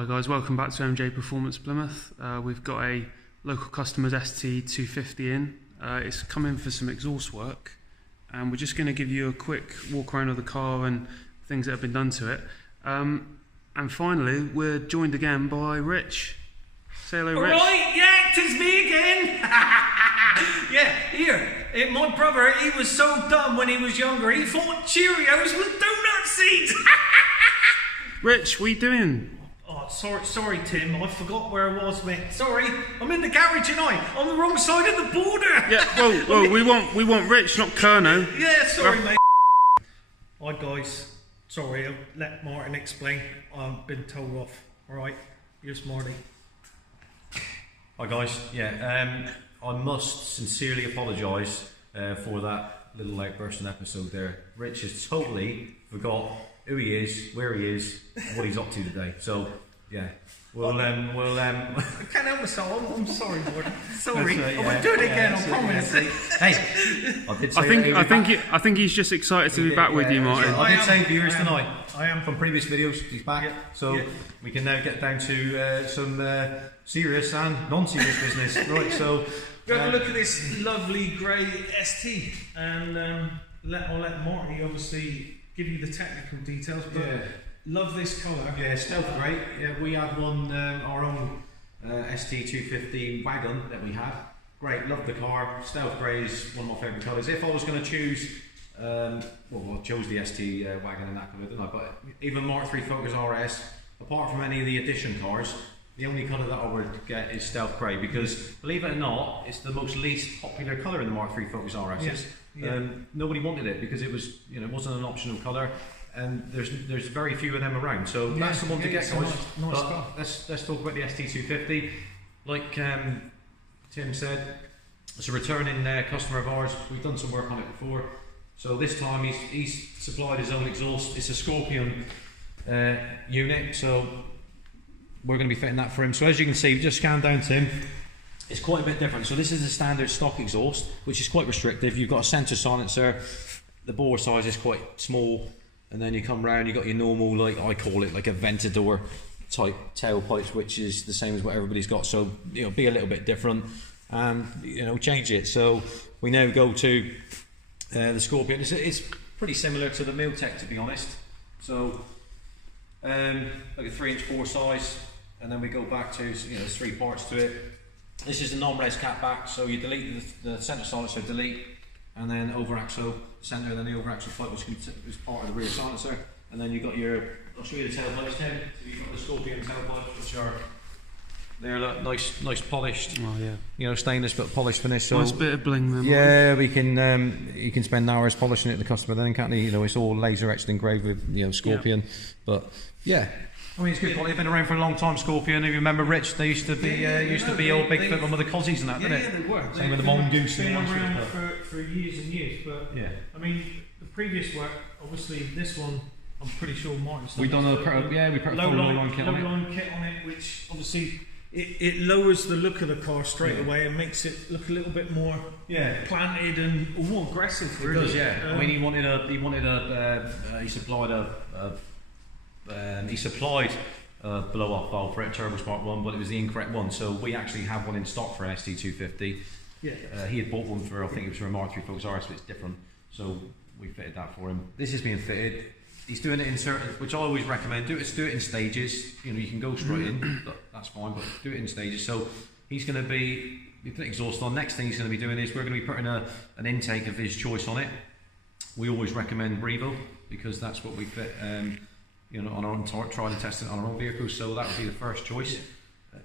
Hi guys, welcome back to MJ Performance Plymouth. We've got a local customer's ST250 in. It's come in for some exhaust work, and we're just going to give you a quick walk around of the car and things that have been done to it. And finally, we're joined again by Rich. Say hello, Rich. Alright, yeah, 'tis me again. Yeah, here, my brother, he was so dumb when he was younger, he thought Cheerios was donut seeds. Rich, what are you doing? Oh, sorry, Tim. I forgot where I was, mate. Sorry, I'm in the garage tonight, on the wrong side of the border. Yeah, well, we want Rich, not Kerno. Yeah, sorry, mate. Hi, guys. Sorry, I'll let Martin explain. I've been told off. All right, here's Marty. Hi, guys. Yeah, I must sincerely apologise for that little outburst in episode there. Rich has totally forgot who he is, where he is, and what he's up to today. So, yeah, we'll I can't help myself. I'm sorry, Martin. Sorry. I won't do it again. I promise. Hey, I did say I think he's just excited to be back with you, Martin. I did say viewers tonight. I am from previous videos. He's back, so we can now get down to some serious and non-serious business. Right, so we have a look at this lovely grey ST, and I'll let Marty obviously give you the technical details. But love this colour. Yeah, stealth grey. Yeah, we had one, our own ST250 wagon that we had. Great, love the car. Stealth grey is one of my favourite colours. If I was going to choose, well, I chose the ST wagon in that colour, didn't I? But even MK3 Focus RS, apart from any of the edition cars, the only colour that I would get is stealth grey, because believe it or not, it's the most least popular colour in the MK3 Focus RSs. Nobody wanted it because it was, it wasn't an optional colour, and there's very few of them around. So that's the one to get, guys. Nice let's talk about the ST250. Like Tim said, it's a returning customer of ours. We've done some work on it before. So this time he's supplied his own exhaust. It's a Scorpion unit, so we're going to be fitting that for him. So as you can see, just scan down to him, it's quite a bit different. So this is the standard stock exhaust, which is quite restrictive. You've got a centre silencer, the bore size is quite small, and then you come round, you've got your normal, like I call it, like a Ventador type tailpipes, which is the same as what everybody's got. So be a little bit different, and change it. So we now go to the Scorpion. It's pretty similar to the Miltech, to be honest. So like a 3-inch bore size, and then we go back to, there's 3 parts to it. This is the non-res cap back, so you delete the centre silencer, delete, and then over axle centre, and then the over axle pipe, which is part of the rear silencer, and then you've got I'll show you the tailpipes, Tim. So you've got the Scorpion tailpipes, which are, they're nice polished. Oh yeah. Stainless but polished finish. So nice bit of bling there. Yeah, we can. You can spend hours polishing it to the customer. Then, can't you? It's all laser etched engraved with Scorpion. Yeah. But yeah, I mean, it's good quality. They've been around for a long time. Scorpion. If you remember, Rich, they used to be old Bigfoot, one with the Cozzies and that, didn't it? Yeah, they were. Same with the Mongoose. They've been around for years and years. But I mean, the previous work, obviously, this one, I'm pretty sure Martin's done. We put a full low-line kit on it, which obviously it lowers the look of the car straight away and makes it look a little bit more planted and more aggressive. Really. It does, yeah. I mean, he supplied a blow-off valve for it, Turbo Spark 1, but it was the incorrect one. So we actually have one in stock for an ST250. Yeah. He had bought one for, I think it was for a MK3 Focus RS, but it's different. So we fitted that for him. This is being fitted. He's doing it in certain, which I always recommend, do it in stages. You can go straight in, but that's fine, but do it in stages. So he's going to be putting exhaust on. Next thing he's going to be doing is we're going to be putting an intake of his choice on it. We always recommend REVO, because that's what we fit on our own, tried and tested on our own vehicles. So that would be the first choice,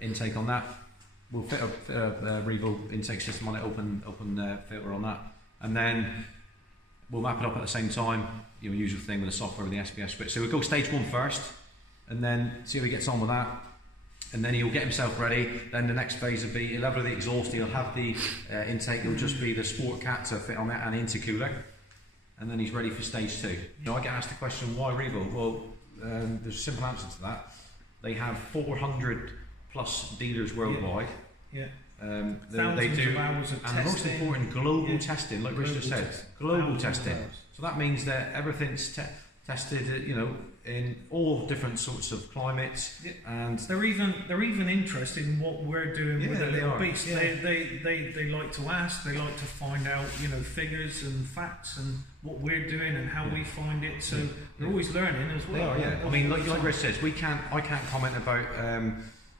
intake on that. We'll fit a REVO intake system on it, open filter on that, and then we'll map it up at the same time, usual thing with the software with the SPS switch. So we'll go stage 1 first, and then see how he gets on with that. And then he'll get himself ready. Then the next phase will be, he'll have the exhaust, he'll have the intake, it'll just be the sport cat to fit on it and intercooler. And then he's ready for stage 2. I get asked the question, why REVO? Well, there's a simple answer to that. They have 400 plus dealers worldwide. Yeah. They do, and most important, global testing, like Rich just said, global testing. So that means that everything's tested, in all different sorts of climates, and they're even interested in what we're doing with the little beast. Yeah. They like to ask, they like to find out, you know, figures and facts and what we're doing and how we find it. So they're always learning as well. They are, yeah. I mean, like Rich says, I can't comment about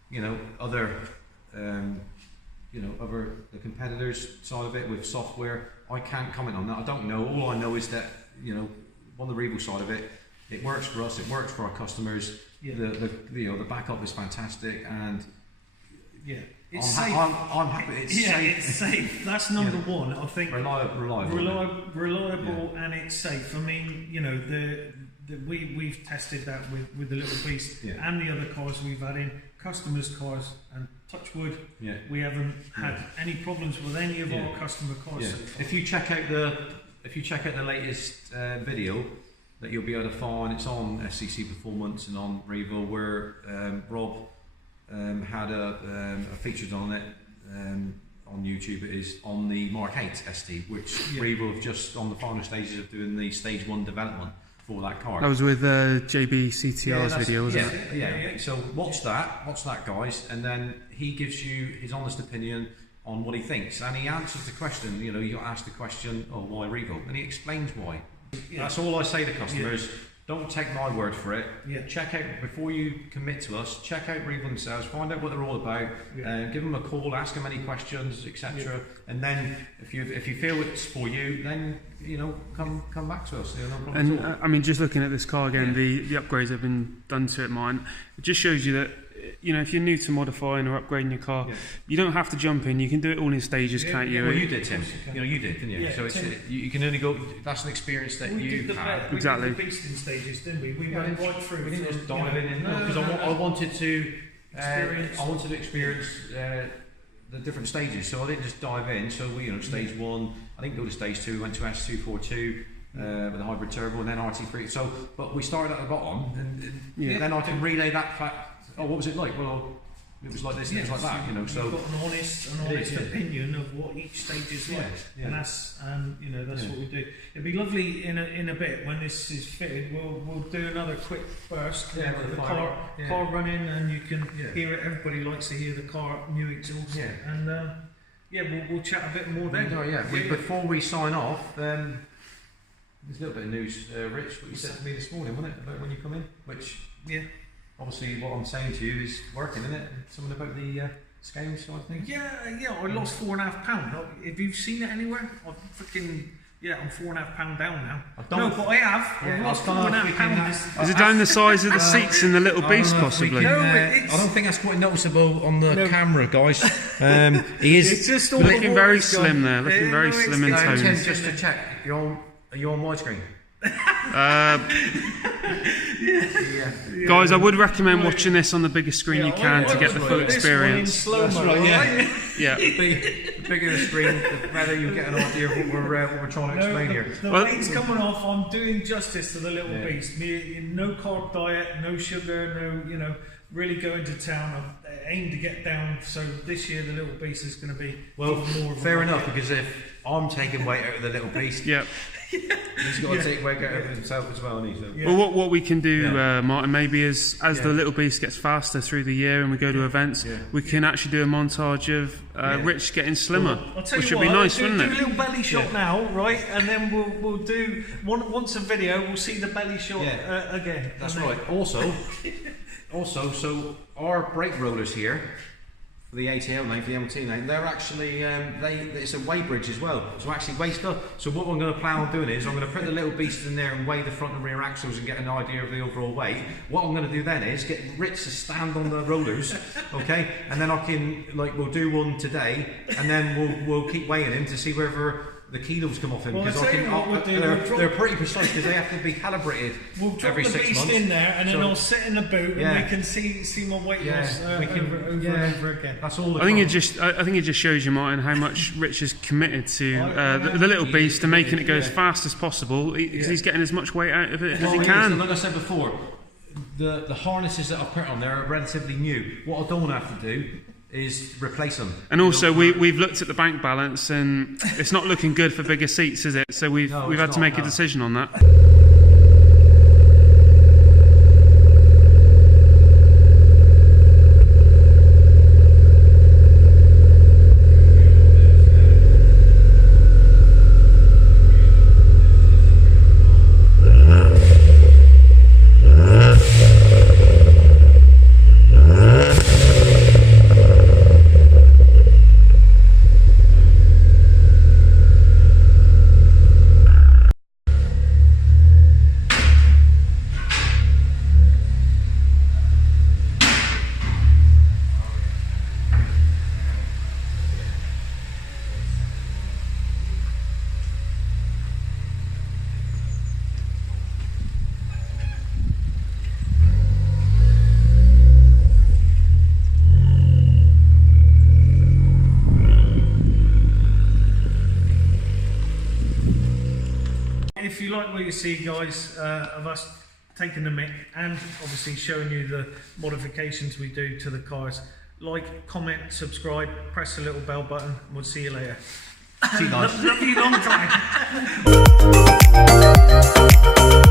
you know, other other the competitors' side of it with software. I can't comment on that. I don't know. All I know is that, you know, on the REVO side of it, it works for us. It works for our customers. Yeah. The backup is fantastic, and it's safe. I'm happy. It's safe. It's safe. That's number one. I think reliable, and it's safe. I mean, you know, we've tested that with the little beast and the other cars we've had in, customers' cars, and touch wood, we haven't had any problems with any of our customer cars. Yeah. So far. If you check out the latest video that you'll be able to find, it's on SCC Performance and on REVO, where Rob had a featured on it on YouTube. It is on the Mark 8 ST, which REVO have just on the final stages of doing the stage 1 development for that car. That was with JB CTR's video, wasn't it? Yeah. So watch that, guys, and then he gives you his honest opinion on what he thinks, and he answers the question. You know, you ask the question, "Oh, why REVO?" and he explains why. That's all I say to customers. Don't take my word for it. Check out, before you commit to us, check out REVO themselves, find out what they're all about, give them a call, ask them any questions, etc. And then if you feel it's for you, then, you know, come back to us. You know, no problem And at all. I mean, just looking at this car again, the upgrades that have been done to it, mine, it just shows you that, you know, if you're new to modifying or upgrading your car, you don't have to jump in. You can do it all in stages, can't you? Well, you did, Tim. You know, you did, didn't you? Yeah, so you can only go. That's an experience that you had. Exactly. We did the beast in stages, didn't we? We went right through. We didn't just dive in, because I wanted to experience the different stages. So I didn't just dive in. So we, you know, stage 1. I didn't go to stage 2. We went to S242 with a hybrid turbo, and then RT3. So, but we started at the bottom, and then I can relay that fact. Oh, what was it like? Well, it was like this, it was like that, you know. So you've got an honest opinion of what each stage is like, and that's what we do. It'd be lovely in a bit when this is fitted. We'll do another quick burst. The car running, and you can hear it. Everybody likes to hear the car new exhaust, and we'll chat a bit more then. Before we sign off, there's a little bit of news, Rich. What you said to me this morning, wasn't it, about when you come in? Which obviously, what I'm saying to you is working, isn't it? Something about the scale side of things? Yeah, I lost 4.5 pounds. Have you seen it anywhere? I'm 4.5 pounds down now. No, but I have. I've lost 4.5 pounds. Is it down the size of the seats in the little beast, possibly? I don't think that's quite noticeable on the camera, guys. He is. It's just looking very slim there. Looking very slim in tones. Just to check, are you on widescreen? Guys, I would recommend watching this on the biggest screen you can to get the full experience. That's right, The bigger the screen, the better you get an idea of what we're trying to explain here. The weight's coming off. I'm doing justice to the little beast. No carb diet, no sugar, really going to town. I aim to get down. So this year the little beast is going to be more. Fair enough, because if I'm taking weight out of the little beast, he's got to take weight out of himself as well, hasn't he? So. Well, what we can do, Martin, maybe is as the little beast gets faster through the year and we go to events, we can actually do a montage of Rich getting slimmer, which would be nice, wouldn't it? Do a little belly shot now, right? And then we'll do once a video. We'll see the belly shot again. That's right. Also, so our brake rollers here, for the ATL line, for the MT line, they're actually it's a weigh bridge as well. So actually weigh stuff. So what I'm going to plan on doing is I'm going to put the little beast in there and weigh the front and rear axles and get an idea of the overall weight. What I'm going to do then is get Rich to stand on the rollers, okay, and then I can we'll do one today, and then we'll keep weighing him to see whether the kilos come off him, because they're pretty precise because they have to be calibrated every 6 months. We'll drop the beast in there, and then I'll sit in the boot and we can see my weight loss over again. That's all. I think it just shows you, Martin, how much Rich is committed to the little beast and making it go as fast as possible, because he's getting as much weight out of it as he can. Like I said before, the harnesses that I've put on there are relatively new. What I don't want to have to do is replace them. And also, we've looked at the bank balance, and it's not looking good for bigger seats, is it? So we've had to make a decision on that. if you like what you see, guys, of us taking the mick and obviously showing you the modifications we do to the cars, like, comment, subscribe, press the little bell button, and we'll see you later. See you guys. Love you long time.